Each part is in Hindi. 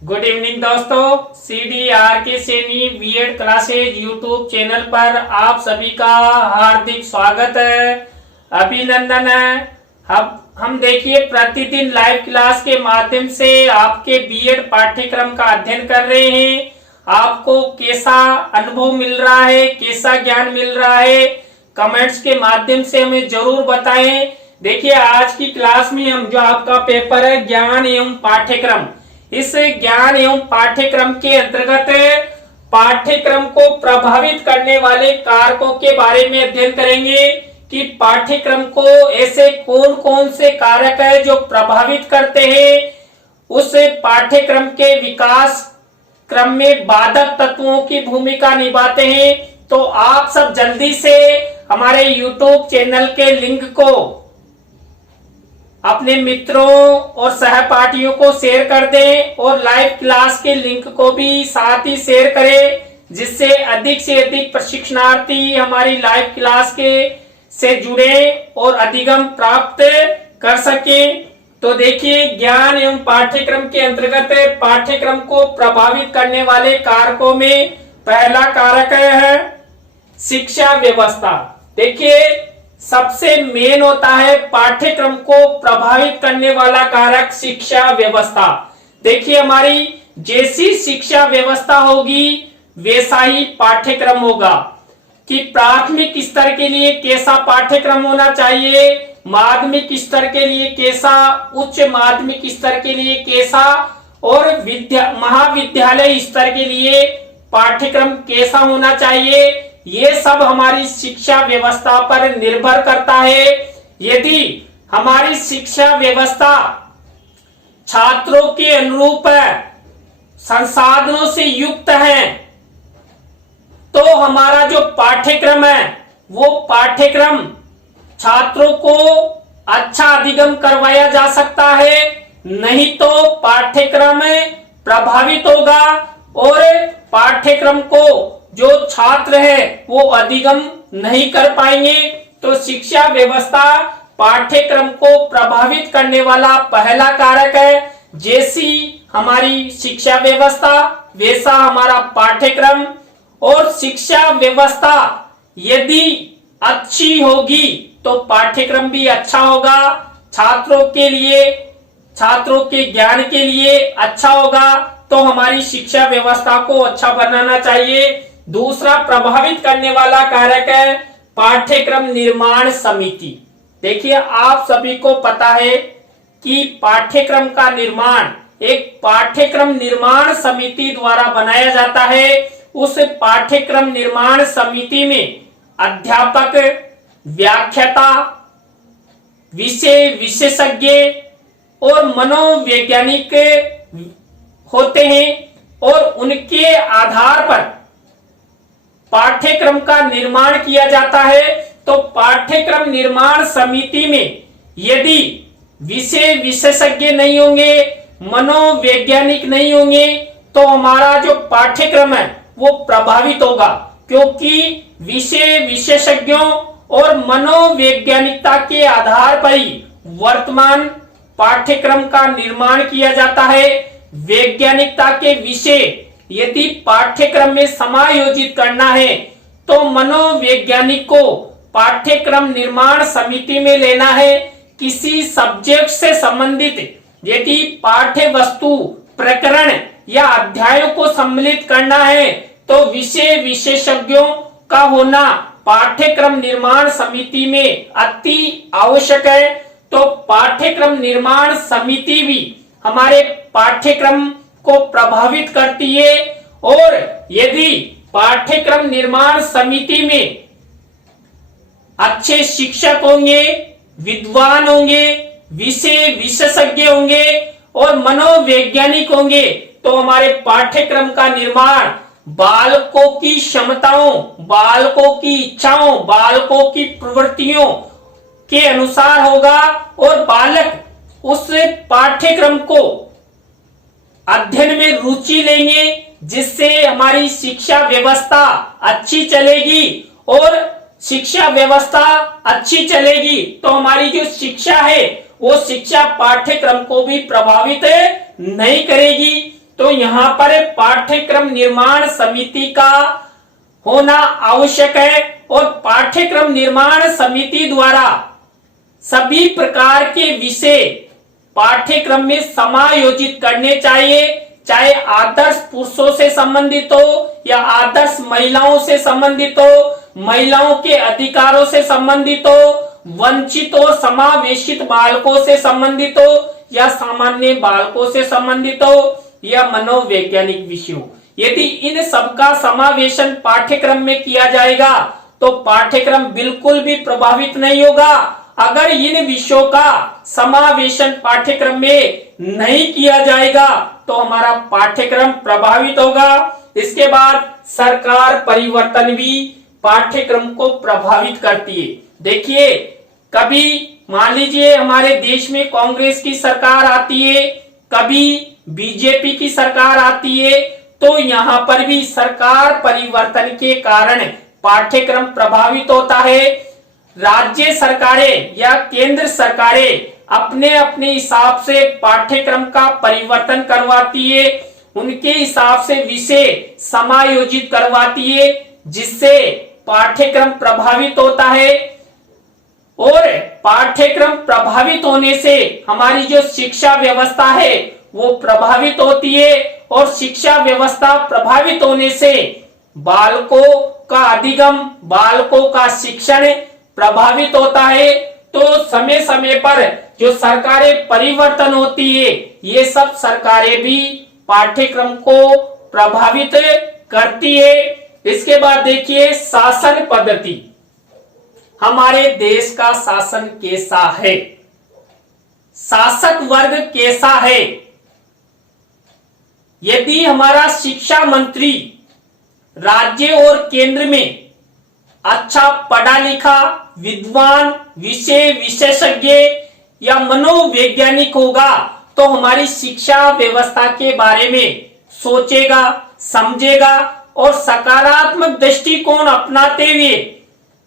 गुड इवनिंग दोस्तों, CDR के Saini BEd classes YouTube channel पर आप सभी का हार्दिक स्वागत है, अभिनंदन है। हम देखिए प्रतिदिन लाइव क्लास के माध्यम से आपके बीएड पाठ्यक्रम का अध्ययन कर रहे हैं। आपको कैसा अनुभव मिल रहा है, कैसा ज्ञान मिल रहा है, कमेंट्स के माध्यम से हमें जरूर बताएं। देखिए आज की क्लास में हम जो आपका पेपर है ज्ञान एवं पाठ्यक्रम, इस ज्ञान एवं पाठ्यक्रम के अंतर्गत पाठ्यक्रम को प्रभावित करने वाले कारकों के बारे में अध्ययन करेंगे कि पाठ्यक्रम को ऐसे कौन कौन से कारक है जो प्रभावित करते हैं, उस पाठ्यक्रम के विकास क्रम में बाधक तत्वों की भूमिका निभाते हैं। तो आप सब जल्दी से हमारे YouTube चैनल के लिंक को अपने मित्रों और सहपाठियों को शेयर कर दें और लाइव क्लास के लिंक को भी साथ ही शेयर करें, जिससे अधिक से अधिक प्रशिक्षणार्थी हमारी लाइव क्लास के से जुड़े और अधिगम प्राप्त कर सकें। तो देखिए ज्ञान एवं पाठ्यक्रम के अंतर्गत पाठ्यक्रम को प्रभावित करने वाले कारकों में पहला कारक है शिक्षा व्यवस्था। देखिए सबसे मेन होता है पाठ्यक्रम को प्रभावित करने वाला कारक शिक्षा व्यवस्था। देखिए हमारी जैसी शिक्षा व्यवस्था होगी वैसा ही पाठ्यक्रम होगा कि प्राथमिक स्तर के लिए कैसा पाठ्यक्रम होना चाहिए, माध्यमिक स्तर के लिए कैसा, उच्च माध्यमिक स्तर के लिए कैसा और महाविद्यालय स्तर के लिए पाठ्यक्रम कैसा होना चाहिए, ये सब हमारी शिक्षा व्यवस्था पर निर्भर करता है। यदि हमारी शिक्षा व्यवस्था छात्रों के अनुरूप है, संसाधनों से युक्त है, तो हमारा जो पाठ्यक्रम है वो पाठ्यक्रम छात्रों को अच्छा अधिगम करवाया जा सकता है, नहीं तो पाठ्यक्रम प्रभावित होगा और पाठ्यक्रम को जो छात्र है वो अधिगम नहीं कर पाएंगे। तो शिक्षा व्यवस्था पाठ्यक्रम को प्रभावित करने वाला पहला कारक है। जैसी हमारी शिक्षा व्यवस्था वैसा हमारा पाठ्यक्रम, और शिक्षा व्यवस्था यदि अच्छी होगी तो पाठ्यक्रम भी अच्छा होगा, छात्रों के लिए, छात्रों के ज्ञान के लिए अच्छा होगा। तो हमारी शिक्षा व्यवस्था को अच्छा बनाना चाहिए। दूसरा प्रभावित करने वाला कारक है पाठ्यक्रम निर्माण समिति। देखिए आप सभी को पता है कि पाठ्यक्रम का निर्माण एक पाठ्यक्रम निर्माण समिति द्वारा बनाया जाता है। उस पाठ्यक्रम निर्माण समिति में अध्यापक, व्याख्याता, विषय विशेषज्ञ और मनोवैज्ञानिक होते हैं और उनके आधार पर पाठ्यक्रम का निर्माण किया जाता है। तो पाठ्यक्रम निर्माण समिति में यदि विषय विशेषज्ञ नहीं होंगे, मनोवैज्ञानिक नहीं होंगे, तो हमारा जो पाठ्यक्रम है वो प्रभावित होगा, क्योंकि विषय विशेषज्ञों और मनोवैज्ञानिकता के आधार पर ही वर्तमान पाठ्यक्रम का निर्माण किया जाता है। वैज्ञानिकता के विषय यदि पाठ्यक्रम में समायोजित करना है तो मनोवैज्ञानिक को पाठ्यक्रम निर्माण समिति में लेना है। किसी सब्जेक्ट से संबंधित यदि पाठ्य वस्तु, प्रकरण या अध्यायों को सम्मिलित करना है तो विषय विशेषज्ञों का होना पाठ्यक्रम निर्माण समिति में अति आवश्यक है। तो पाठ्यक्रम निर्माण समिति भी हमारे पाठ्यक्रम को प्रभावित करती है, और यदि पाठ्यक्रम निर्माण समिति में अच्छे शिक्षक होंगे, विद्वान होंगे, विषय विशेषज्ञ होंगे और मनोवैज्ञानिक होंगे, तो हमारे पाठ्यक्रम का निर्माण बालकों की क्षमताओं, बालकों की इच्छाओं, बालकों की प्रवृत्तियों के अनुसार होगा और बालक उस पाठ्यक्रम को अध्ययन में रुचि लेंगे, जिससे हमारी शिक्षा व्यवस्था अच्छी चलेगी। और शिक्षा व्यवस्था अच्छी चलेगी तो हमारी जो शिक्षा है वो शिक्षा पाठ्यक्रम को भी प्रभावित नहीं करेगी। तो यहाँ पर पाठ्यक्रम निर्माण समिति का होना आवश्यक है और पाठ्यक्रम निर्माण समिति द्वारा सभी प्रकार के विषय पाठ्यक्रम में समायोजित करने चाहिए, चाहे आदर्श पुरुषों से संबंधित हो या आदर्श महिलाओं से संबंधित हो, महिलाओं के अधिकारों से संबंधित हो, वंचित और समावेशित बालकों से संबंधित हो या सामान्य बालकों से संबंधित हो या मनोवैज्ञानिक विषयों। यदि इन सबका समावेशन पाठ्यक्रम में किया जाएगा तो पाठ्यक्रम बिल्कुल भी प्रभावित नहीं होगा। अगर इन विषयों का समावेशन पाठ्यक्रम में नहीं किया जाएगा तो हमारा पाठ्यक्रम प्रभावित होगा। इसके बाद सरकार परिवर्तन भी पाठ्यक्रम को प्रभावित करती है। देखिए, कभी मान लीजिए हमारे देश में कांग्रेस की सरकार आती है, कभी बीजेपी की सरकार आती है, तो यहाँ पर भी सरकार परिवर्तन के कारण पाठ्यक्रम प्रभावित होता है। राज्य सरकारें या केंद्र सरकारें अपने अपने हिसाब से पाठ्यक्रम का परिवर्तन करवाती है, उनके हिसाब से विषय समायोजित करवाती है, जिससे पाठ्यक्रम प्रभावित होता है। और पाठ्यक्रम प्रभावित होने से हमारी जो शिक्षा व्यवस्था है वो प्रभावित होती है और शिक्षा व्यवस्था प्रभावित होने से बालकों का अधिगम, बालकों का शिक्षण प्रभावित होता है। तो समय समय पर जो सरकारें परिवर्तन होती है, ये सब सरकारें भी पाठ्यक्रम को प्रभावित करती है। इसके बाद देखिए शासन पद्धति, हमारे देश का शासन कैसा है, शासक वर्ग कैसा है। यदि हमारा शिक्षा मंत्री राज्य और केंद्र में अच्छा पढ़ा लिखा, विद्वान, विषय विशेषज्ञ या मनोवैज्ञानिक होगा तो हमारी शिक्षा व्यवस्था के बारे में सोचेगा, समझेगा और सकारात्मक दृष्टिकोण अपनाते हुए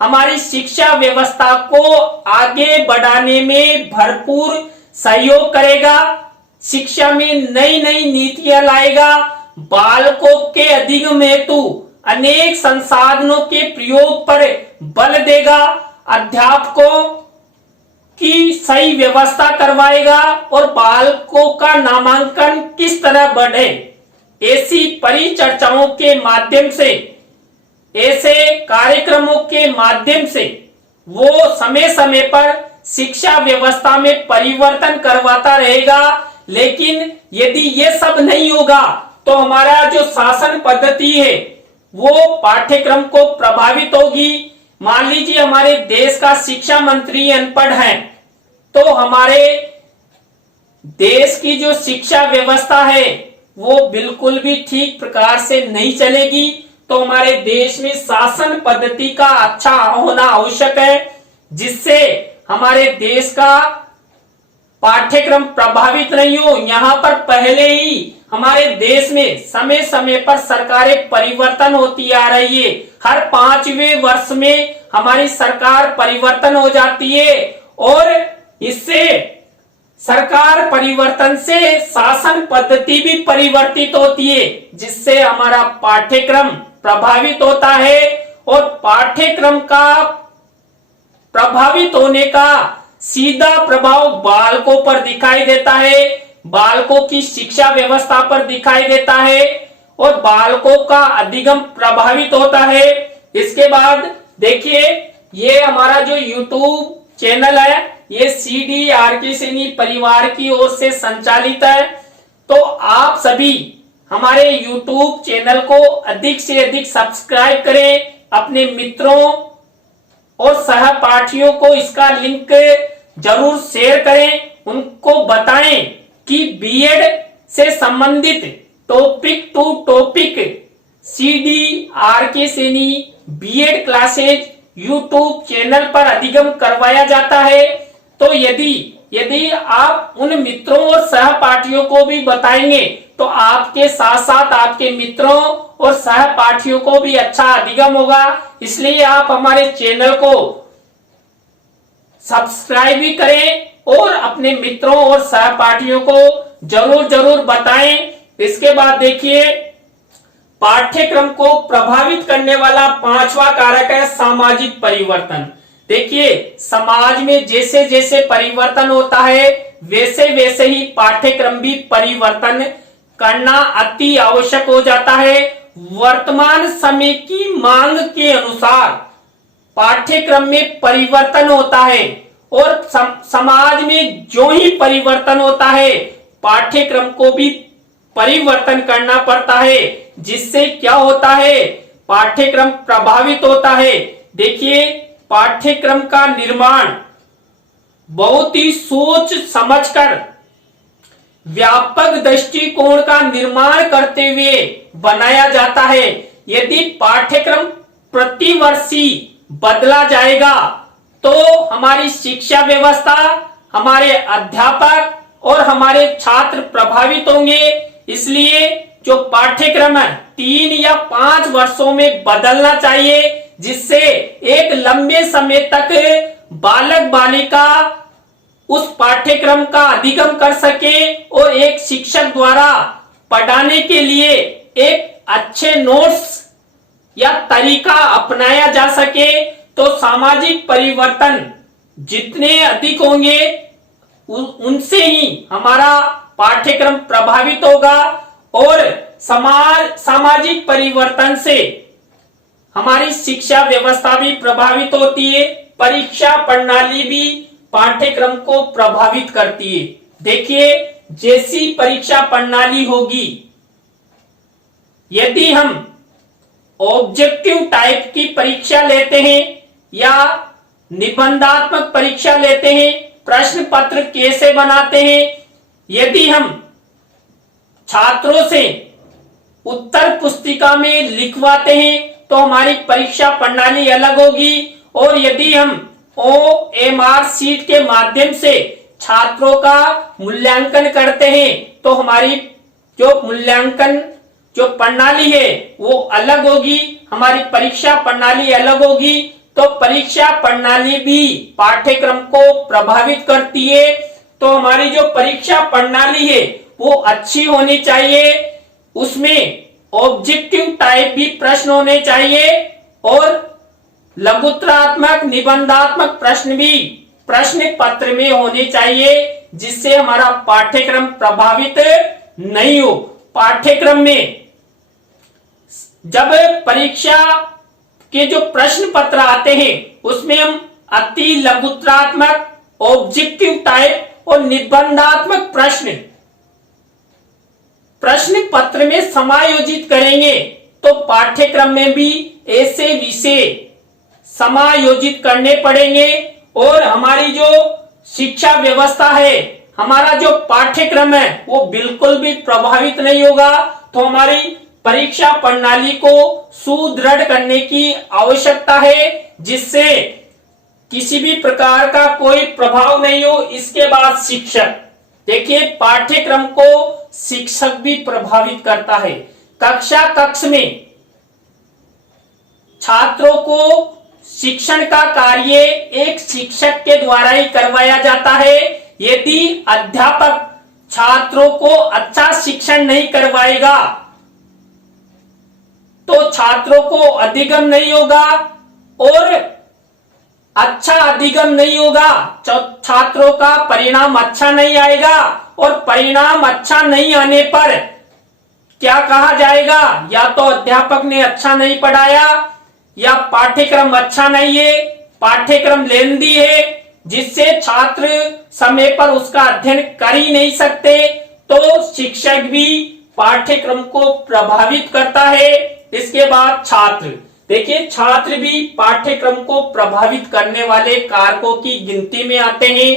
हमारी शिक्षा व्यवस्था को आगे बढ़ाने में भरपूर सहयोग करेगा, शिक्षा में नई नई नीतियां लाएगा, बालकों के अधिगम हेतु अनेक संसाधनों के प्रयोग पर बल देगा, अध्यापकों की सही व्यवस्था करवाएगा और बालकों का नामांकन किस तरह बढ़े, ऐसी परिचर्चाओं के माध्यम से, ऐसे कार्यक्रमों के माध्यम से वो समय समय पर शिक्षा व्यवस्था में परिवर्तन करवाता रहेगा। लेकिन यदि ये सब नहीं होगा तो हमारा जो शासन पद्धति है वो पाठ्यक्रम को प्रभावित होगी। मान लीजिए हमारे देश का शिक्षा मंत्री अनपढ़ है तो हमारे देश की जो शिक्षा व्यवस्था है वो बिल्कुल भी ठीक प्रकार से नहीं चलेगी। तो हमारे देश में शासन पद्धति का अच्छा होना आवश्यक है, जिससे हमारे देश का पाठ्यक्रम प्रभावित नहीं हो। यहाँ पर पहले ही हमारे देश में समय समय पर सरकारें परिवर्तन होती आ रही है। हर 5वें वर्ष में हमारी सरकार परिवर्तन हो जाती है और इससे सरकार परिवर्तन से शासन पद्धति भी परिवर्तित होती है, जिससे हमारा पाठ्यक्रम प्रभावित होता है। और पाठ्यक्रम का प्रभावित होने का सीधा प्रभाव बालकों पर दिखाई देता है, बालकों की शिक्षा व्यवस्था पर दिखाई देता है और बालकों का अधिगम प्रभावित होता है। इसके बाद देखिए, ये हमारा जो YouTube चैनल है ये CDRK सैनी परिवार की ओर से संचालित है। तो आप सभी हमारे YouTube चैनल को अधिक से अधिक सब्सक्राइब करें, अपने मित्रों और सहपाठियों को इसका लिंक जरूर शेयर करें, उनको बताएं कि बीएड से संबंधित topic to topic CDRK Saini BEd classes YouTube channel पर अधिगम करवाया जाता है। तो यदि आप उन मित्रों और सहपाठियों को भी बताएंगे तो आपके साथ साथ आपके मित्रों और सहपाठियों को भी अच्छा अधिगम होगा। इसलिए आप हमारे चैनल को सब्सक्राइब भी करें और अपने मित्रों और सहपाठियों को जरूर बताएं इसके बाद देखिए, पाठ्यक्रम को प्रभावित करने वाला पांचवा कारक है सामाजिक परिवर्तन। देखिए, समाज में जैसे जैसे परिवर्तन होता है वैसे वैसे ही पाठ्यक्रम भी परिवर्तन करना अति आवश्यक हो जाता है। वर्तमान समय की मांग के अनुसार पाठ्यक्रम में परिवर्तन होता है और समाज में जो ही परिवर्तन होता है पाठ्यक्रम को भी परिवर्तन करना पड़ता है, जिससे क्या होता है, पाठ्यक्रम प्रभावित होता है। देखिए, पाठ्यक्रम का निर्माण बहुत ही सोच समझकर व्यापक दृष्टिकोण का निर्माण करते हुए बनाया जाता है। यदि पाठ्यक्रम प्रतिवर्षी बदला जाएगा तो हमारी शिक्षा व्यवस्था, हमारे अध्यापक और हमारे छात्र प्रभावित होंगे। इसलिए जो पाठ्यक्रम है 3 या 5 वर्षों में बदलना चाहिए, जिससे एक लंबे समय तक बालक बालिका उस पाठ्यक्रम का अधिगम कर सके और एक शिक्षक द्वारा पढ़ाने के लिए एक अच्छे नोट्स या तरीका अपनाया जा सके। तो सामाजिक परिवर्तन जितने अधिक होंगे उनसे ही हमारा पाठ्यक्रम प्रभावित होगा और सामाजिक परिवर्तन से हमारी शिक्षा व्यवस्था भी प्रभावित होती है, परीक्षा प्रणाली भी पाठ्यक्रम को प्रभावित करती है। देखिए, जैसी परीक्षा प्रणाली होगी, यदि हम ऑब्जेक्टिव टाइप की परीक्षा लेते हैं या निबंधात्मक परीक्षा लेते हैं, प्रश्न पत्र कैसे बनाते हैं, यदि हम छात्रों से उत्तर पुस्तिका में लिखवाते हैं तो हमारी परीक्षा प्रणाली अलग होगी। और यदि हम OMR शीट के माध्यम से छात्रों का मूल्यांकन करते हैं तो हमारी जो मूल्यांकन जो प्रणाली है वो अलग होगी, हमारी परीक्षा प्रणाली अलग होगी। तो परीक्षा प्रणाली भी पाठ्यक्रम को प्रभावित करती है। तो हमारी जो परीक्षा प्रणाली है वो अच्छी होनी चाहिए, उसमें ऑब्जेक्टिव टाइप भी प्रश्न होने चाहिए और लघुत्तरात्मक निबंधात्मक प्रश्न भी प्रश्न पत्र में होने चाहिए, जिससे हमारा पाठ्यक्रम प्रभावित नहीं हो। पाठ्यक्रम में जब परीक्षा के जो प्रश्न पत्र आते हैं उसमें हम अति लघुत्तरात्मक, ऑब्जेक्टिव टाइप और निबंधात्मक प्रश्न पत्र में समायोजित करेंगे तो पाठ्यक्रम में भी ऐसे विषय समायोजित करने पड़ेंगे और हमारी जो शिक्षा व्यवस्था है, हमारा जो पाठ्यक्रम है वो बिल्कुल भी प्रभावित नहीं होगा। तो हमारी परीक्षा प्रणाली को सुदृढ़ करने की आवश्यकता है, जिससे किसी भी प्रकार का कोई प्रभाव नहीं हो। इसके बाद शिक्षक, देखिए, पाठ्यक्रम को शिक्षक भी प्रभावित करता है। कक्ष में छात्रों को शिक्षण का कार्य एक शिक्षक के द्वारा ही करवाया जाता है। यदि अध्यापक छात्रों को अच्छा शिक्षण नहीं करवाएगा तो छात्रों को अधिगम नहीं होगा और अच्छा अधिगम नहीं होगा, छात्रों का परिणाम अच्छा नहीं आएगा और परिणाम अच्छा नहीं आने पर क्या कहा जाएगा, या तो अध्यापक ने अच्छा नहीं पढ़ाया या पाठ्यक्रम अच्छा नहीं है, पाठ्यक्रम लेंदी है, जिससे छात्र समय पर उसका अध्ययन कर ही नहीं सकते। तो शिक्षक भी पाठ्यक्रम को प्रभावित करता है। इसके बाद छात्र, देखिए, छात्र भी पाठ्यक्रम को प्रभावित करने वाले कारकों की गिनती में आते हैं।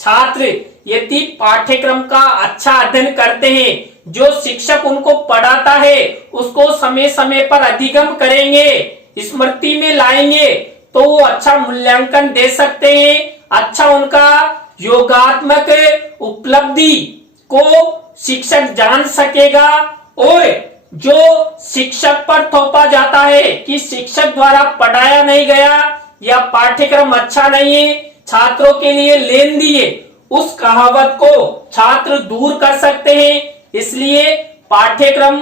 छात्र यदि पाठ्यक्रम का अच्छा अध्ययन करते हैं, जो शिक्षक उनको पढ़ाता है उसको समय समय पर अधिगम करेंगे, स्मृति में लाएंगे, तो वो अच्छा मूल्यांकन दे सकते हैं, अच्छा उनका योगात्मक उपलब्धि को शिक्षक जान सकेगा। और जो शिक्षक पर थोपा जाता है कि शिक्षक द्वारा पढ़ाया नहीं गया या पाठ्यक्रम अच्छा नहीं है, छात्रों के लिए लेंदी है, उस कहावत को छात्र दूर कर सकते हैं। इसलिए पाठ्यक्रम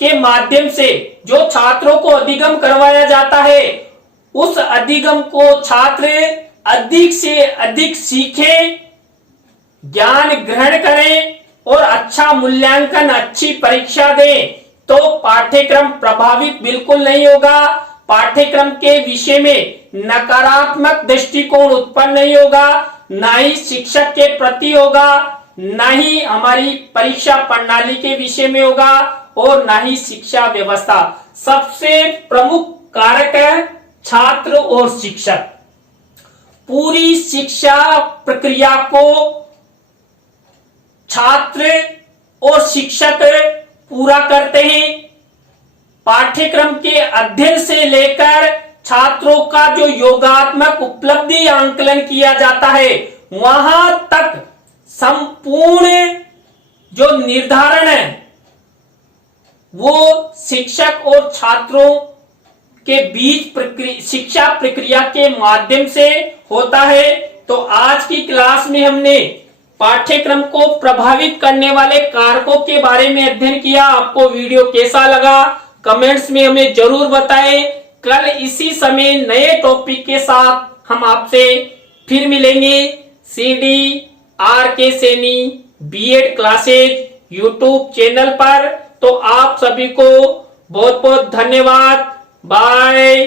के माध्यम से जो छात्रों को अधिगम करवाया जाता है, उस अधिगम को छात्र अधिक से अधिक सीखें, ज्ञान ग्रहण करें और अच्छा मूल्यांकन, अच्छी परीक्षा दें, तो पाठ्यक्रम प्रभावित बिल्कुल नहीं होगा। पाठ्यक्रम के विषय में नकारात्मक दृष्टिकोण उत्पन्न नहीं होगा, ना ही शिक्षक के प्रति होगा, ना ही हमारी परीक्षा प्रणाली के विषय में होगा और ना ही शिक्षा व्यवस्था। सबसे प्रमुख कारक है छात्र और शिक्षक। पूरी शिक्षा प्रक्रिया को छात्र और शिक्षक पूरा करते हैं। पाठ्यक्रम के अध्ययन से लेकर छात्रों का जो योगात्मक उपलब्धि आंकलन किया जाता है, वहां तक संपूर्ण जो निर्धारण है वो शिक्षक और छात्रों के बीच शिक्षा प्रक्रिया के माध्यम से होता है। तो आज की क्लास में हमने पाठ्यक्रम को प्रभावित करने वाले कारकों के बारे में अध्ययन किया। आपको वीडियो कैसा लगा कमेंट्स में हमें जरूर बताएं। कल इसी समय नए टॉपिक के साथ हम आपसे फिर मिलेंगे। CDRK Saini B.Ed classes YouTube channel पर। तो आप सभी को बहुत बहुत धन्यवाद। बाय।